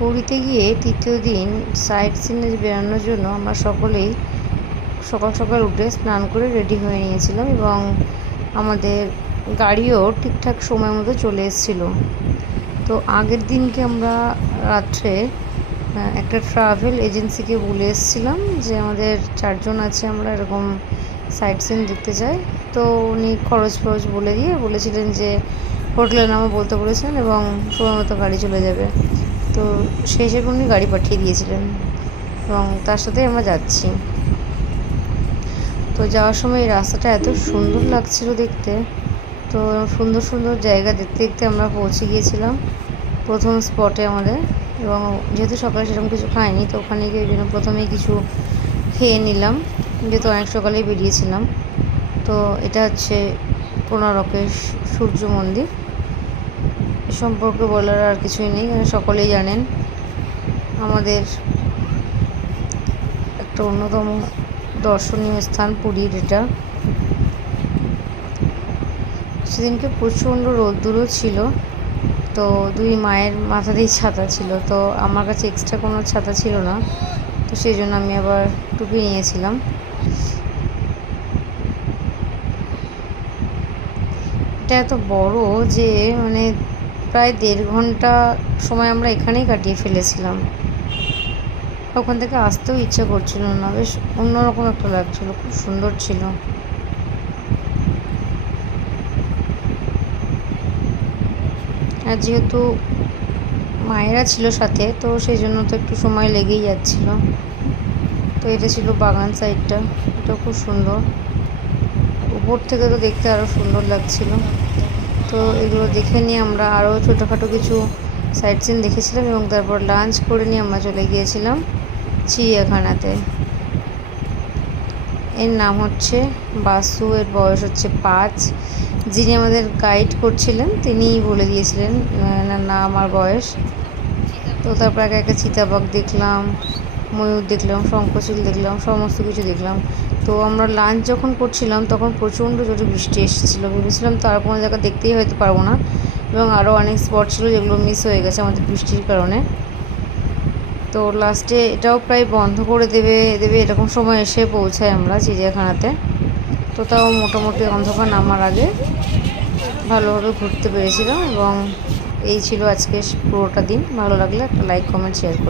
পুরীতে গিয়ে তৃতীয় দিন সাইট সিনে বেড়ানোর জন্য আমরা সকলেই সকাল সকাল উঠে স্নান করে রেডি হয়ে নিয়েছিলাম এবং আমাদের গাড়িও ঠিকঠাক সময় মতো চলে এসেছিলো। তো আগের দিনকে আমরা রাত্রে একটা ট্রাভেল এজেন্সিকে বলে এসেছিলাম যে আমাদের 4 জন আছে, আমরা এরকম সাইট সিন দেখতে চাই। তো উনি খরচ বলে দিয়ে বলেছিলেন যে হোটেলের নামও বলতে বলেছিলেন এবং সময় মতো গাড়ি চলে যাবে। তো সেই হিসেবে উনি গাড়ি পাঠিয়ে দিয়েছিলেন এবং তার সাথে আমরা যাচ্ছি। তো যাওয়ার সময় এই রাস্তাটা এত সুন্দর লাগছিল দেখতে। তো সুন্দর সুন্দর জায়গা দেখতে দেখতে আমরা পৌঁছে গিয়েছিলাম প্রথম স্পটে আমাদের। এবং যেহেতু সকালে সেরকম কিছু খাইনি, তো ওখানে গিয়ে প্রথমেই কিছু খেয়ে নিলাম, যেহেতু অনেক সকালেই বেরিয়েছিলাম। তো এটা হচ্ছে কোণারকের সূর্য মন্দির। এ সম্পর্কে বলার আর কিছুই নেই, সকলেই জানেন আমাদের একটা অন্যতম দর্শনীয় স্থান পুরীর এটা। সেদিনকে প্রচণ্ড রোদ্দুরও ছিল, তো দুই মায়ের মাথাতেই ছাতা ছিল। তো আমার কাছে এক্সট্রা কোনো ছাতা ছিল না, তো সেই জন্য আমি আবার টুপি নিয়েছিলাম। এটা এত বড় যে মানে প্রায় 1.5 ঘন্টা সময় আমরা এখানেই কাটিয়ে ফেলেছিলাম। ওখান থেকে আসতেও ইচ্ছা করছিল না, বেশ অন্যরকম একটা লাগছিল, খুব সুন্দর ছিল। আর যেহেতু মায়েরা ছিল সাথে, তো সেই জন্য তো একটু সময় লেগেই যাচ্ছিল। তো এটা ছিল বাগান সাইডটা, এটা খুব সুন্দর, উপর থেকে তো দেখতে আরও সুন্দর লাগছিল। তো এগুলো দেখে নিয়ে আমরা আরও ছোটোখাটো কিছু সাইট সিন দেখেছিলাম এবং তারপর লাঞ্চ করে নিয়ে আমরা চলে গিয়েছিলাম চিড়িয়াখানাতে। এর নাম হচ্ছে বাসু, এর বয়স হচ্ছে 5। যিনি আমাদের গাইড করছিলেন তিনিই বলে দিয়েছিলেন এনার নাম আর বয়স। তো তারপর একে একে চিতাবাঘ দেখলাম, ময়ূর দেখলাম, শঙ্খচিল দেখলাম, সমস্ত কিছু দেখলাম। তো আমরা লাঞ্চ যখন করছিলাম তখন প্রচণ্ড জোরে বৃষ্টি এসেছিলো, ভেবেছিলাম তো আর কোনো জায়গা দেখতেই হয়তো পারবো না, এবং আরও অনেক স্পট ছিল যেগুলো মিস হয়ে গেছে আমাদের বৃষ্টির কারণে। তো লাস্টে এটাও প্রায় বন্ধ করে দেবে এরকম সময় এসে পৌঁছাই আমরা চিড়িয়াখানাতে। তো তাও মোটামুটি অন্ধকার নামার আগে ভালোভাবে ঘুরতে পেরেছিলাম। এবং এই ছিল আজকে পুরোটা দিন। ভালো লাগলে একটা লাইক, কমেন্ট, শেয়ার করুন।